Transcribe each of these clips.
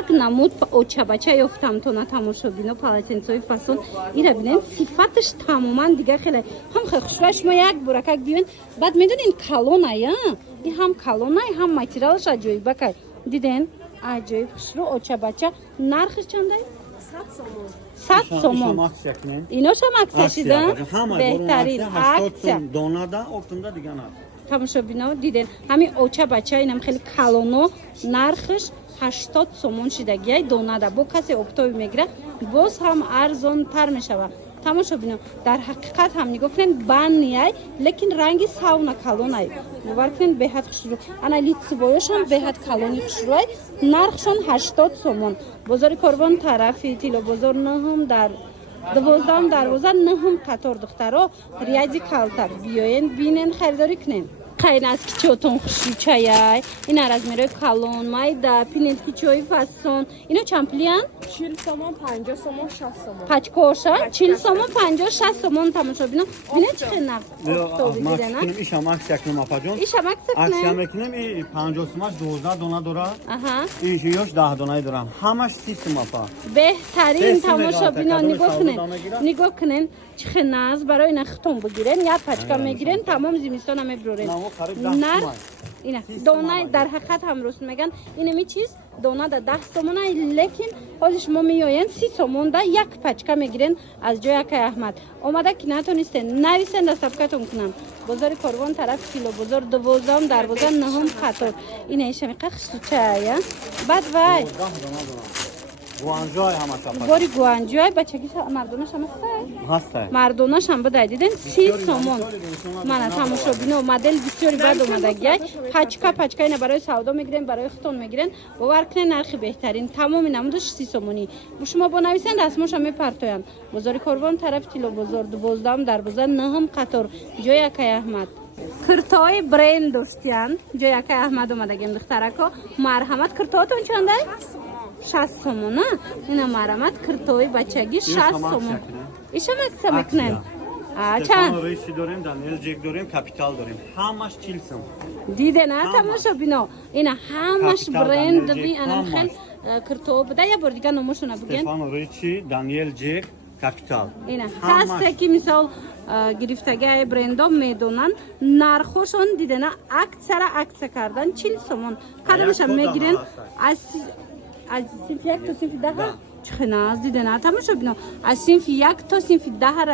як намуд очабача ёфтам то на тамошобино полотенцои фасон ира бинен сифаташ тамоман дига хеле ҳам хушваш мо як буракак биён баъд медонин калоная и ҳам калонай ҳам материалаш аҷоиба кай диден аҷоиб хушрӯ очабача нархиш чандай 100 сомон иношам аксияшида беҳтарин аксия донада офтунда дига нар тамошобино диден ҳамин очабача инам хеле калоно нархиш 80 сомон шидагияй донада бо касе оптоби мегира боз ҳам арзонтар мешавад тамошобино дар ҳақиқат ҳам нигоҳ кунед банияй лекин ранги савна калонай бовар кунед беҳад хушрӯ ана лицевоёшам беҳад калони хушрӯай нархшон 80 сомон бозори Корвон тарафи Тилобозор нӯҳум дар 12 дарвоза нӯҳум қатор духтаро риязи калтар биёен бинен харидорӣ кунен қайн аз кичотон хушрӯчаяй ина размерои калон майда пинед кичои фасон ино чанд пулиян 40 сомон 50 сомон 60 сомон пачкоша 40 сомон 50 60 сомон тамошобино бинед чӣ хел нақ тоби дидена ишам аксия кунем апаҷон ишам аксия аксия кунем мекунем и 50 сомаш 12 дона дора аҳа иш ёш 10 донае дорам ҳамаш 30 сом апа беҳтарин Сесим тамошобино мегирад, нигоҳ кадоми кунен савдо мегирад? нигоҳ кунен чӣ хел наз барои ина хитон бигирен як пачка мегирен тамом зимистона мебирорен Намо қариб 10 нар сомай. ина 30 донай сомай. дар ҳақиқат ҳам рост меган инами чиз донада 10 сомона лекин ҳозир шумо меоен 30 сомонда як пачка мегирен аз ҷои акай аҳмад омада ки натонистен нависен дастапкатон кунам бозори Корвон тарафи Тилобозор 12 дарвоза 9 қатор ина ишами қахшучая бад вай 10 дона дорам гуанҷои ҳамаш апа бори гуанҷои бачагиша мардонашам ҳастай ҳастай мардонашам бидай диден 30 сомон мана тамошобино модел бисёри бад омадагиай пачка ина барои савдо мегирен барои хитон мегирен бовар кунен нархи беҳтарин тамоми намудаш 30 сомонӣ шумо бонависен расмоша мепартоянд бозори Корвон тарафи Тилобозор 12 дарвоза 9 қатор ҷои акай аҳмад киртои бренд доштиян ҷои акай аҳмад омадагем духтарако марҳамат киртоатон чандай 60 сомон а ина марҳамат киртои бачагӣ 60 сомон ишам аксия мекунен чанд риши дорем Даниэл Джек дорем капитал дорем ҳамаш 40 сом дидена тамошобино ина ҳамаш Капитал, брендови Daniel Jack, анам хел ҳамаш. киртоо буда я бор дига номошона биген Стефано Ричи Даниэл Джек капитал ина ҳамаш. касе ки мисол гирифтагиаи брендо медонанд нархошон дидена аксара аксия кардан 40 сомон кадомаша Як то мегирен даҳа аз синфи як то синфи даҳа чихназ дидена тамошобино аз синфи як то синфи даҳа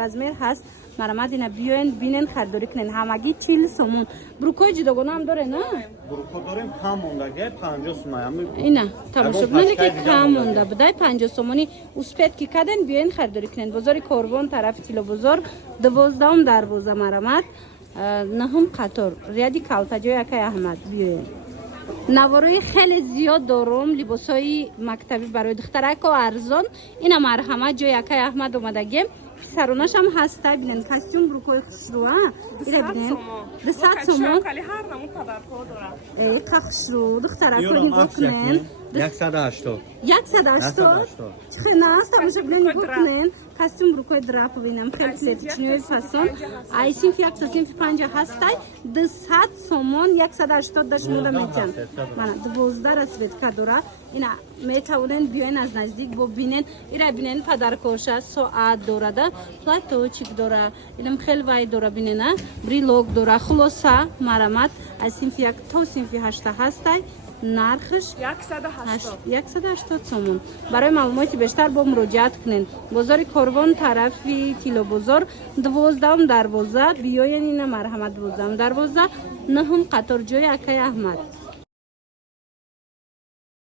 размер ҳаст марҳамат ина биёен бинен харидорӣ кунен ҳамагӣ 40 сомон бурукои ҷудогона ҳам доре на буруко дорем кам мондагия 50 сомай ина тамошобино леки кам монда будай 50 сомонӣ успетки каден биёен харидорӣ кунен бозори Корвон тарафи Тилобозор 12 дарвоза марҳамат 9 қатор рияди калта ҷои акай аҳмад биёен наворои хеле зиёд дорум либосҳои мактабӣ барои духтарако арзон ина марҳамат ҷои акай аҳмад омадагем писаронашам ҳаста бинен костюм бурукои хушрӯа ира бинен 200 сомон ка хушрӯ духтарако нигоҳ кунен 180 чихенас тамошобино нигоҳ кунен костюм бурукои драповинам хел плетичниои фасон ай синфи як то синфи 5 ҳастай 200 сомон 180 да шумода метиҳанд мана 12 расветка дора ина метавонен биёен аз наздик бобинен ира бинен падаркоша соат дорада платочик дора инам хел вай дора бинена брилок дора хулоса марҳамат аз синфи як то синфи 8 ҳастай нархиш 180 сомон барои маълумоти бештар бо муроҷиат кунен бозори Корвон тарафи Тилобозор 12 дарвоза биёен ина марҳамат 12 дарвоза 9 қатор ҷои акай аҳмад